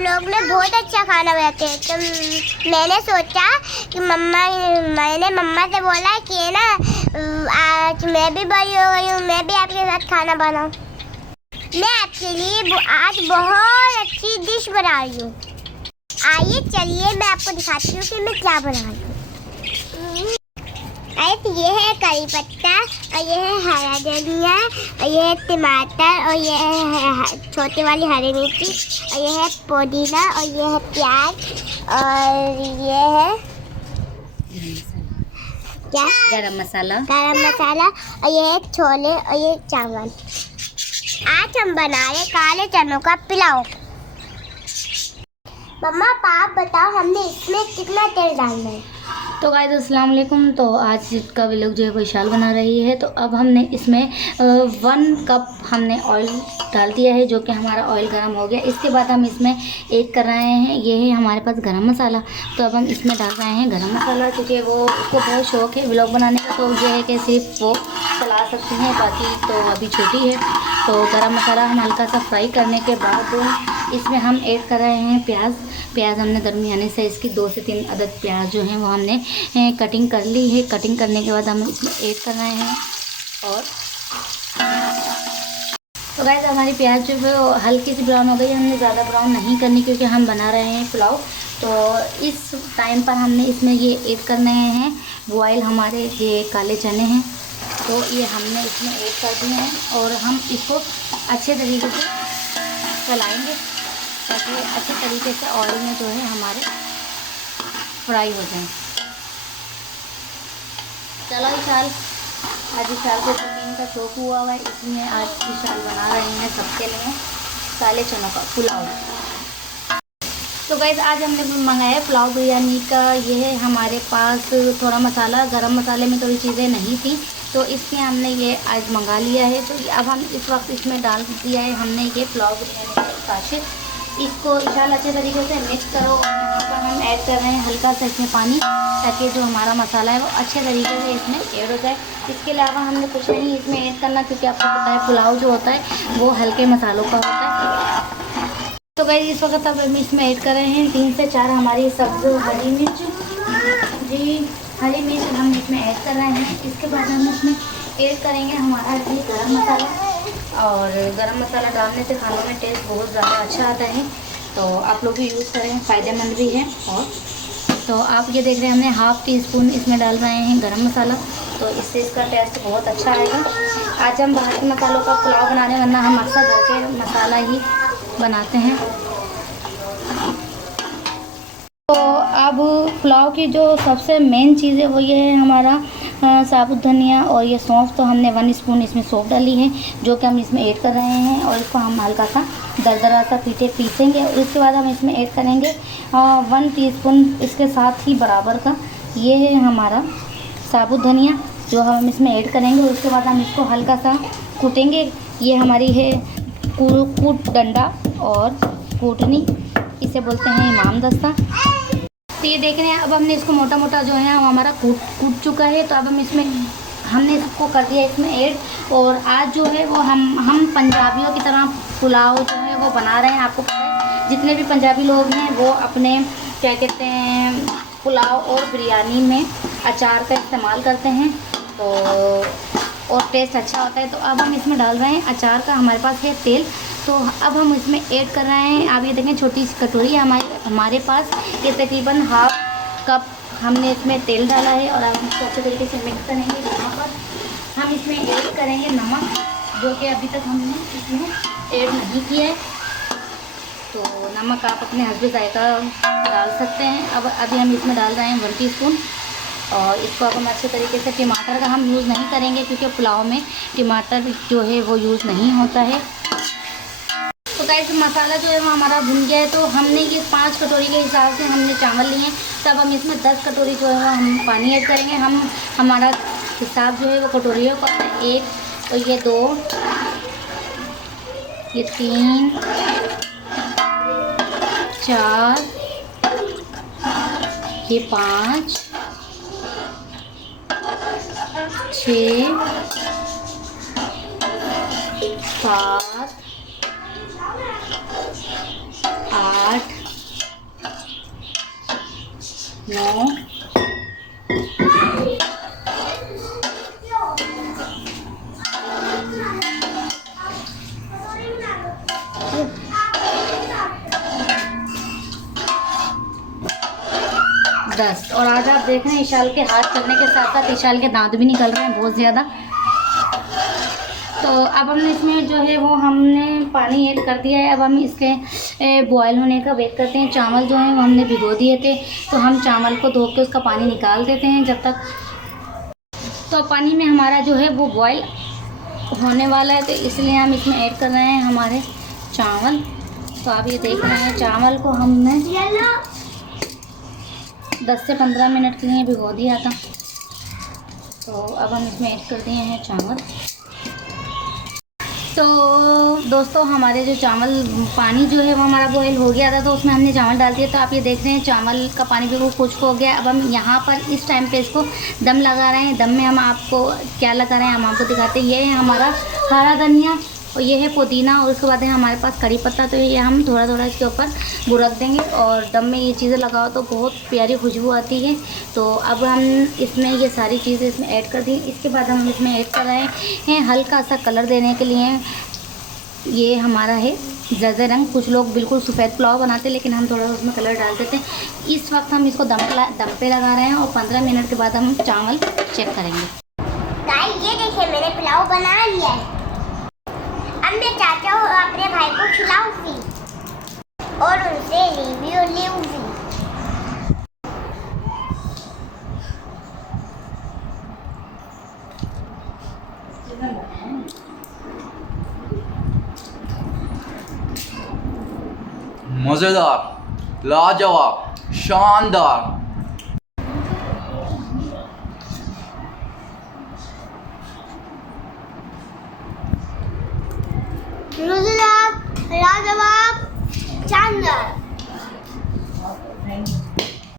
Vlog में बहुत अच्छा खाना बनाते हैं। तो मैंने सोचा कि मैंने मम्मा से बोला कि ना आज मैं भी बड़ी हो गई हूँ, मैं भी आपके साथ खाना बनाऊँ। मैं आपके लिए आज बहुत अच्छी डिश बना रही हूँ। आइए चलिए मैं आपको दिखाती हूँ कि मैं क्या बना रही हूँ। तो ये है करी पत्ता और ये है हरा धनिया और ये है टमाटर और ये है छोटी वाली हरी मिर्ची और ये है पुदीना और ये है प्याज और ये है क्या गरम मसाला और ये है छोले और ये चावल। आज हम बना रहे काले चनों का पुलाव। मम्मा आप बताओ हमने इसमें कितना तेल डालना है? तो गाइस अस्सलाम वालेकुम। तो आज का व्लॉग जो है विशाल बना रही है। तो अब हमने इसमें 1 कप हमने ऑयल डाल दिया है, जो कि हमारा ऑयल गर्म हो गया। इसके बाद हम इसमें ऐड कर रहे हैं, ये है हमारे पास गरम मसाला। तो अब हम इसमें डाल रहे हैं गरम मसाला, क्योंकि वो उसको बहुत शौक़ है व्लॉग बनाने का। तो ये है कि सिर्फ वो चला सकती हैं, बाकी तो अभी छोटी है। तो गरम मसाला हम हल्का सा फ्राई करने के बाद इसमें हम ऐड कर रहे हैं प्याज हमने दरमियाने से इसकी 2 से 3 अदद प्याज जो हैं वो हमने कटिंग कर ली है। कटिंग करने के बाद हम इसमें ऐड कर रहे हैं। और तो गाइस हमारी प्याज जो है वो हल्की सी ब्राउन हो गई। हमने ज़्यादा ब्राउन नहीं करनी, क्योंकि हम बना रहे हैं पुलाव। तो इस टाइम पर हमने इसमें ये ऐड करने हैं बॉयल हमारे ये काले चने हैं। तो ये हमने इसमें ऐड कर दिए हैं और हम इसको अच्छे तरीके से चलाएँगे, ताकि अच्छे तरीके से ऑयल में जो है हमारे फ्राई हो जाए। चलो विशाल, आज विशाल को कुकिंग का शौक हुआ है, इसलिए आज विशाल बना रहे हैं सबके लिए काले चनों का पुलाव। तो गाइस आज हमने मंगाया पुलाव बिरयानी का। ये है हमारे पास थोड़ा मसाला, गरम मसाले में थोड़ी चीज़ें नहीं थी, तो इसलिए हमने ये आज मंगा लिया है। तो अब हम इस वक्त इसमें डाल दिया है हमने ये पुलाव बिरयानी का काशिक। इसको विशाल अच्छे तरीके से मिक्स करो। यहाँ पर हम ऐड कर रहे हैं हल्का सा इसमें पानी, ताकि जो हमारा मसाला है वो अच्छे तरीके से इसमें ऐड हो जाए। इसके अलावा हमने कुछ नहीं इसमें ऐड करना, क्योंकि आपको पता है पुलाव जो होता है वो हल्के मसालों का होता है। तो गाइस इस वक्त अब हम इसमें ऐड कर रहे हैं 3 से 4 हमारी सब्ज़ हरी मिर्च। जी हरी मिर्च हम इसमें ऐड कर रहे हैं। इसके बाद हम इसमें ऐड करेंगे हमारा ये गरम मसाला। और गरम मसाला डालने से खानों में टेस्ट बहुत ज़्यादा अच्छा आता है, तो आप लोग भी यूज़ करें, फ़ायदेमंद भी है। और तो आप ये देख रहे हैं हमने हाफ़ टी स्पून इसमें डाल रहे हैं गरम मसाला, तो इससे इसका टेस्ट बहुत अच्छा आएगा। आज हम बाहर के मसालों का पुलाव बनाने, वरना हम अक्सर घर के मसाला ही बनाते हैं। तो अब पुलाव की जो सबसे मेन चीज़ है वो ये है हमारा साबुत धनिया और ये सौंफ। तो हमने 1 स्पून इसमें सौंफ डाली है, जो कि हम इसमें ऐड कर रहे हैं। और इसको हम हल्का सा दरदरा सा पीसेंगे। और इसके बाद हम इसमें ऐड करेंगे 1 टीस्पून इसके साथ ही बराबर का ये है हमारा साबुत धनिया, जो हम इसमें ऐड करेंगे। और उसके बाद हम इसको हल्का सा कूटेंगे। ये हमारी है कूट डंडा और कूटनी, इसे बोलते हैं इमाम दस्ता। तो ये देख रहे हैं, अब हमने इसको मोटा मोटा जो है हमारा कूट चुका है। तो अब हम इसमें हमने इसको कर दिया इसमें ऐड। और आज जो है वो हम पंजाबियों की तरह पुलाव जो है वो बना रहे हैं। आपको पता है जितने भी पंजाबी लोग हैं वो अपने क्या कहते हैं पुलाव और बिरयानी में अचार का इस्तेमाल करते हैं, तो और टेस्ट अच्छा होता है। तो अब हम इसमें डाल रहे हैं अचार का, हमारे पास है तेल। तो अब हम इसमें ऐड कर रहे हैं, आप ये देखें छोटी सी कटोरी है हमारे पास, ये तकरीबन हाफ़ कप हमने इसमें तेल डाला है। और अब हम इसको अच्छे तरीके से मिक्स करेंगे। यहाँ पर हम इसमें ऐड करेंगे नमक, जो कि अभी तक हमने इसमें ऐड नहीं किया है। तो नमक आप अपने हस्बे जायका डाल सकते हैं। अब अभी हम इसमें डाल रहे हैं 1 टीस्पून। और इसको अब हम अच्छे तरीके से, टमाटर का हम यूज़ नहीं करेंगे, क्योंकि पुलाव में टमाटर जो है वो यूज़ नहीं होता है। तो गाइस मसाला जो है वो हमारा भुन गया है। तो हमने ये 5 कटोरी के हिसाब से हमने चावल लिए हैं। तब हम इसमें 10 कटोरी जो है वो हम पानी ऐड करेंगे। हमारा हिसाब जो है वो कटोरियों का है। 1 और ये 2, ये 3, 4, ये 5, 6, 7, 8, 9 10। और आज आप देख रहे हैं ईशाल के हाथ चलने के साथ साथ ईशाल के दांत भी निकल रहे हैं बहुत ज़्यादा। तो अब हमने इसमें जो है वो हमने पानी ऐड कर दिया है। अब हम इसके बॉयल होने का वेट करते हैं। चावल जो है वो हमने भिगो दिए थे, तो हम चावल को धो के उसका पानी निकाल देते हैं जब तक। तो पानी में हमारा जो है वो बॉयल होने वाला है, तो इसलिए हम इसमें ऐड कर रहे हैं हमारे चावल। तो आप ये देख रहे हैं चावल को हमने 10 से 15 मिनट के लिए भिगो दिया था। तो अब हम इसमें ऐड कर दिए हैं चावल। तो दोस्तों हमारे जो चावल पानी जो है वो हमारा बॉयल हो गया था, तो उसमें हमने चावल डाल दिया। तो आप ये देख रहे हैं चावल का पानी भी वो खुश्क हो गया। अब हम यहाँ पर इस टाइम पे इसको दम लगा रहे हैं। दम में हम आपको क्या लगा रहे हैं हम आपको दिखाते हैं। ये है हमारा हरा धनिया और ये है पुदीना और उसके बाद है हमारे पास करी पत्ता। तो ये हम थोड़ा थोड़ा इसके ऊपर बुरक देंगे और दम में ये चीज़ें लगाओ तो बहुत प्यारी खुशबू आती है। तो अब हम इसमें ये सारी चीज़ें इसमें ऐड कर दी। इसके बाद हम इसमें ऐड कर रहे हैं हल्का सा कलर देने के लिए। ये हमारा है जर्दा रंग। कुछ लोग बिल्कुल सफ़ेद पुलाव बनाते हैं, लेकिन हम थोड़ा उसमें कलर डाल देते हैं। इस वक्त हम इसको दम पे लगा रहे हैं और 15 मिनट के बाद हम चावल चेक करेंगे। गाइस ये देखिए मैंने पुलाव बना लिया है। अब मैं चाहता हूँ अपने भाई को खिलाऊंगी और उनसे रिव्यू लूंगी। मज़ेदार, लाजवाब, शानदार। मज़ेदार, लाजवाब, शानदार।